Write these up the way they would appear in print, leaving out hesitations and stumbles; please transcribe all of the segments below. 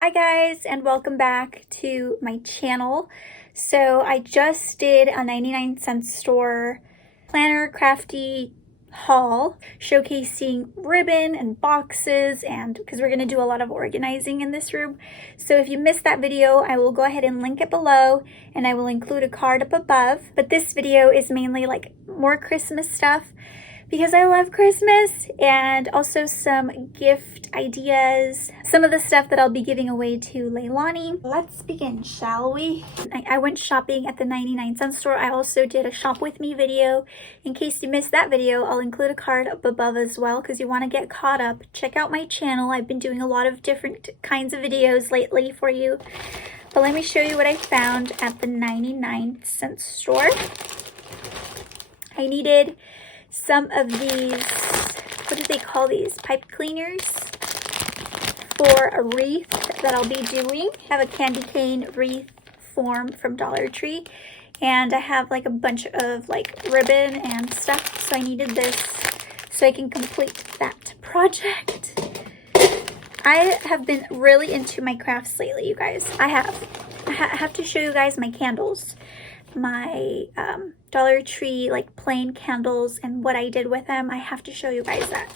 Hi guys, and welcome back to my channel. So I just did a 99-cent store planner crafty haul showcasing ribbon and boxes, and because we're going to do a lot of organizing in this room. So if you missed that video, I will go ahead and link it below, and I will include a card up above. But this video is mainly like more Christmas stuff because I love Christmas, and also some gift ideas, some of the stuff that I'll be giving away to Leilani. Let's begin, shall we? I went shopping at the 99-cent store. I also did a shop with me video. In case you missed that video, I'll include a card up above as well because you want to get caught up. Check out my channel. I've been doing a lot of different kinds of videos lately for you. But let me show you what I found at the 99-cent store. I needed some of these, what do they call these? Pipe cleaners for a wreath that I'll be doing. I have a candy cane wreath form from Dollar Tree, and I have like a bunch of like ribbon and stuff, so I needed this so I can complete that project. I have been really into my crafts lately, you guys. I have to show you guys my candles, my Dollar Tree like plain candles and what I did with them. I have to show you guys that.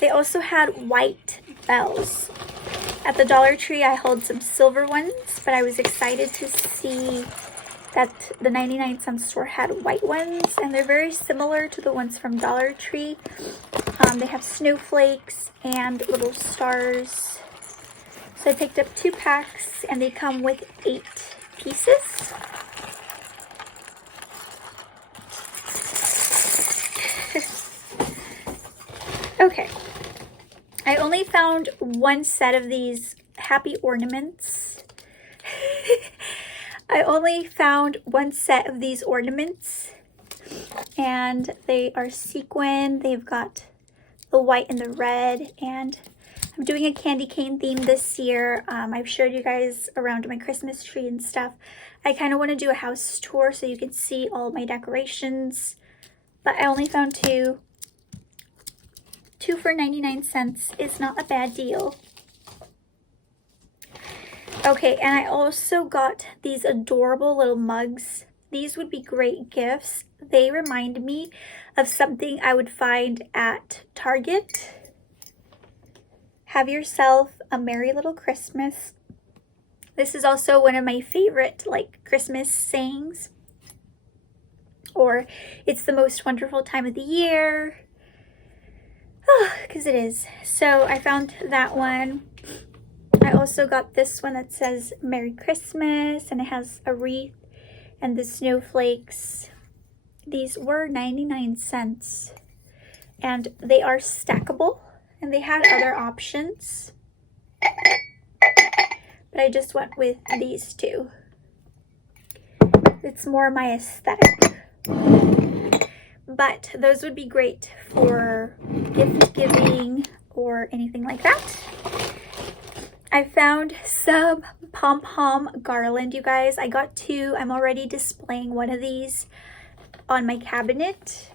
They also had white bells. At the Dollar Tree I held some silver ones, but I was excited to see that the 99-cent store had white ones, and they're very similar to the ones from Dollar Tree. They have snowflakes and little stars. So I picked up 2 packs, and they come with 8 pieces. Okay, I only found one set of these happy ornaments. I only found one set of these ornaments, and they are sequin. They've got the white and the red, and I'm doing a candy cane theme this year. I've showed you guys around my Christmas tree and stuff. I kind of want to do a house tour so you can see all my decorations, but I only found 2. 2 for 99 cents is not a bad deal. Okay, and I also got these adorable little mugs. These would be great gifts. They remind me of something I would find at Target. Have yourself a merry little Christmas. This is also one of my favorite like Christmas sayings. Or it's the most wonderful time of the year. Because it is. So I found that one. I also got this one that says Merry Christmas, and it has a wreath and the snowflakes. These were 99 cents, and they are stackable, and they had other options, but I just went with these 2. It's more my aesthetic. But those would be great for gift giving or anything like that. I found some Pom-Pom Garland, you guys. I got 2. I'm already displaying one of these on my cabinet.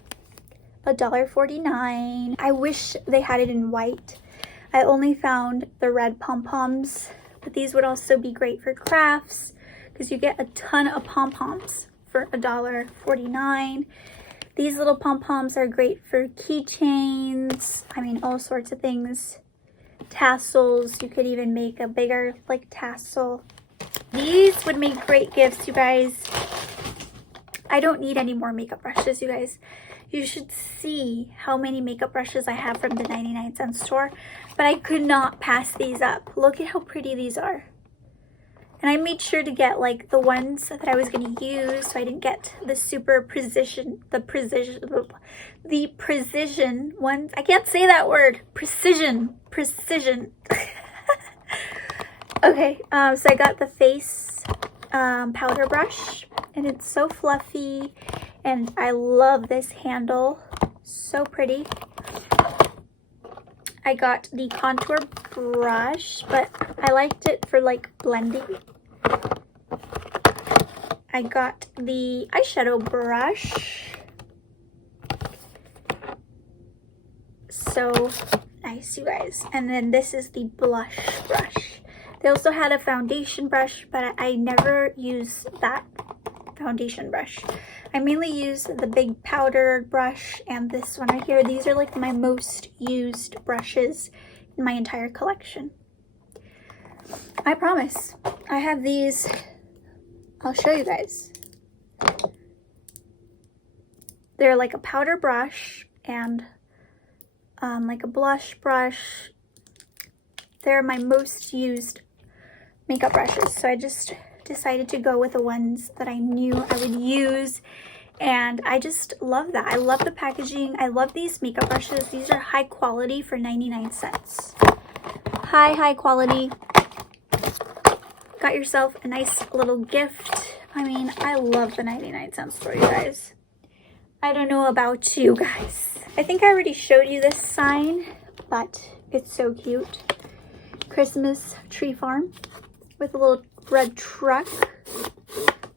$1.49. I wish they had it in white. I only found the red pom-poms, but these would also be great for crafts because you get a ton of pom-poms for $1.49. These little pom-poms are great for keychains. I mean, all sorts of things. Tassels. You could even make a bigger, like, tassel. These would make great gifts, you guys. I don't need any more makeup brushes, you guys. You should see how many makeup brushes I have from the 99-cent store. But I could not pass these up. Look at how pretty these are. And I made sure to get like the ones that I was going to use, so I didn't get the super precision ones. I can't say that word. Precision. Okay, so I got the face powder brush, and it's so fluffy, and I love this handle. So pretty. I got the contour brush, but I liked it for like blending. I got the eyeshadow brush. So nice, you guys. And then this is the blush brush. They also had a foundation brush, but I never use that foundation brush. I mainly use the big powder brush and this one right here. These are like my most used brushes in my entire collection. I promise. I have these. I'll show you guys. They're like a powder brush and like a blush brush. They're my most used makeup brushes, so I just decided to go with the ones that I knew I would use, and I just love that. I love the packaging. I love these makeup brushes. These are high quality for 99 cents. High quality. Got yourself a nice little gift. I mean, I love the 99-cent store, you guys. I don't know about you guys. I think I already showed you this sign, but it's so cute. Christmas tree farm with a little red truck.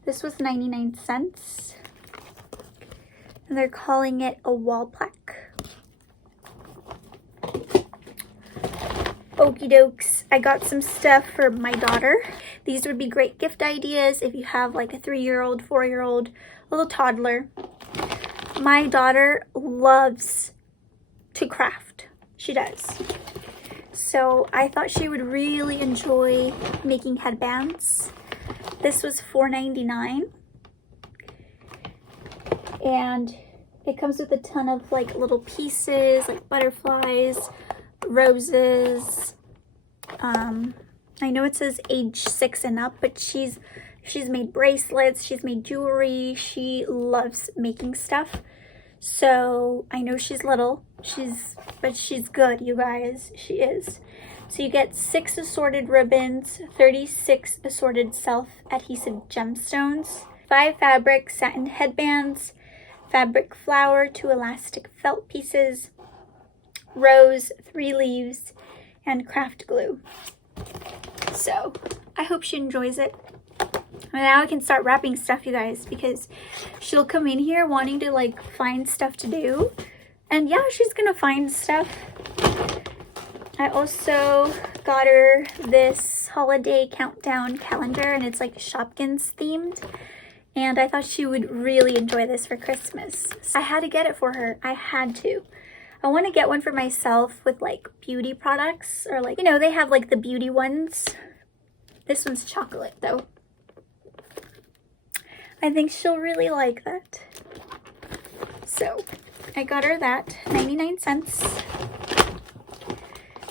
This was 99 cents. And they're calling it a wall plaque. Okie dokes. I got some stuff for my daughter. These would be great gift ideas if you have like a 3-year-old, 4-year-old, little toddler. My daughter loves to craft. She does. So I thought she would really enjoy making headbands. This was $4.99. And it comes with a ton of like little pieces, like butterflies, roses. I know it says age 6 and up, but she's made bracelets, she's made jewelry. She loves making stuff. So I know she's little, but she's good, you guys. She is. So you get 6 assorted ribbons, 36 assorted self-adhesive gemstones, 5 fabric satin headbands, fabric flower, 2 elastic felt pieces, rose, 3 leaves, and craft glue. So I hope she enjoys it. And now I can start wrapping stuff, you guys, because she'll come in here wanting to like find stuff to do. And yeah, she's gonna find stuff. I also got her this holiday countdown calendar, and it's like Shopkins themed. And I thought she would really enjoy this for Christmas. I had to get it for her. I had to. I want to get one for myself with like beauty products, or like, you know, they have like the beauty ones. This one's chocolate though. I think she'll really like that. So I got her that, 99 cents.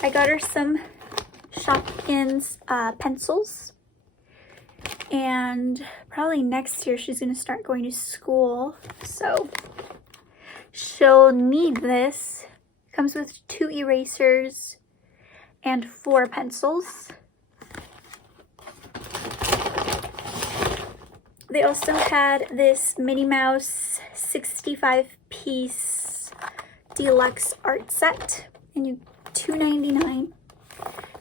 I got her some Shopkins pencils. And probably next year she's going to start going to school. So she'll need this. It comes with 2 erasers and 4 pencils. They also had this Minnie Mouse 65-piece Deluxe art set, and you $2.99.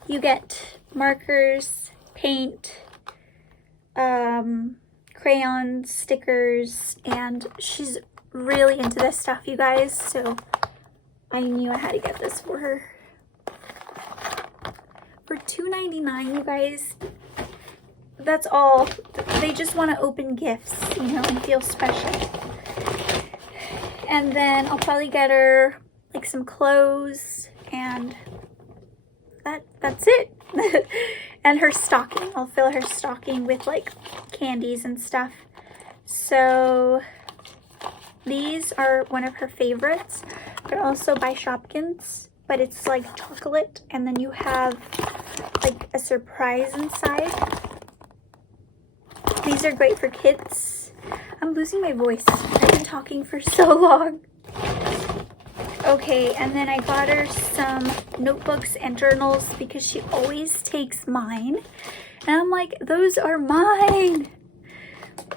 You get markers, paint, crayons, stickers, and she's really into this stuff, you guys, so I knew I had to get this for her. For $2.99, you guys, that's all. They just want to open gifts, you know, and feel special. And then I'll probably get her like some clothes, and that's it. And her stocking. I'll fill her stocking with like candies and stuff. So these are one of her favorites. They're also by Shopkins, but it's like chocolate, and then you have like a surprise inside. These are great for kids. I'm losing my voice. I've been talking for so long. Okay, and then I got her some notebooks and journals because she always takes mine. And I'm like, those are mine.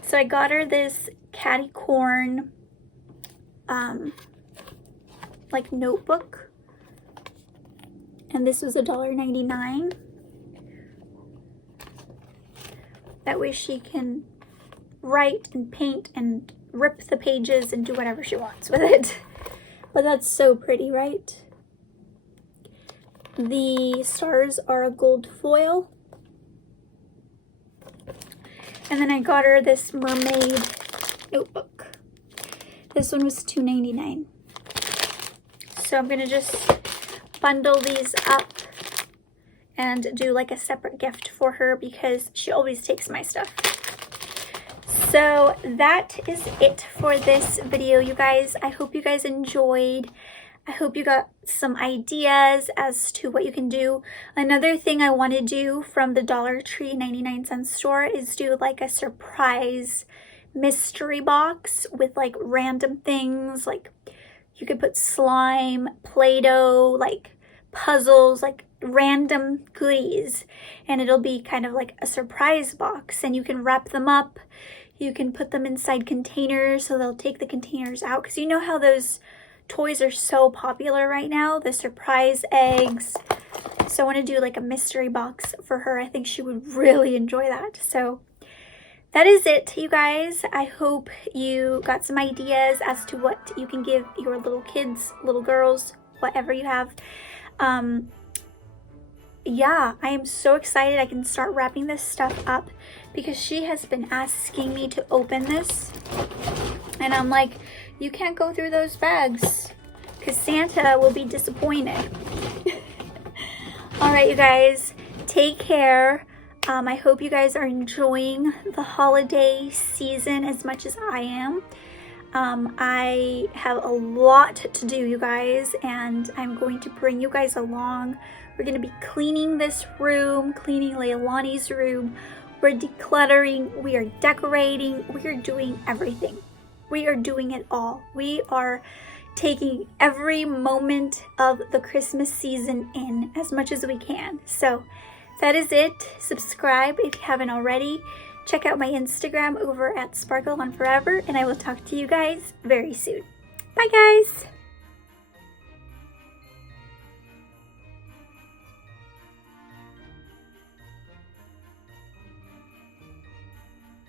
So I got her this catty corn like notebook. And this was $1.99. That way she can write and paint and rip the pages and do whatever she wants with it. But that's so pretty, right? The stars are a gold foil. And then I got her this mermaid notebook. This one was $2.99. So I'm gonna just bundle these up and do like a separate gift for her because she always takes my stuff. So that is it for this video, you guys. I hope you guys enjoyed. I hope you got some ideas as to what you can do. Another thing I want to do from the Dollar Tree 99-cent store is do like a surprise mystery box with like random things. Like you could put slime, Play-Doh, like puzzles, like random goodies, and it'll be kind of like a surprise box, and you can wrap them up. You can put them inside containers so they'll take the containers out, because you know how those toys are so popular right now, the surprise eggs. So I want to do like a mystery box for her. I think she would really enjoy that. So that is it, you guys. I hope you got some ideas as to what you can give your little kids, little girls, whatever you have. Yeah, I am so excited I can start wrapping this stuff up because she has been asking me to open this. And I'm like, you can't go through those bags because Santa will be disappointed. All right, you guys, take care. I hope you guys are enjoying the holiday season as much as I am. I have a lot to do, you guys, and I'm going to bring you guys along. We're going to be cleaning this room, cleaning Leilani's room. We're decluttering, we are decorating, we are doing everything. We are doing it all. We are taking every moment of the Christmas season in as much as we can. So that is it. Subscribe if you haven't already. Check out my Instagram over at Sparkle on Forever, and I will talk to you guys very soon. Bye, guys.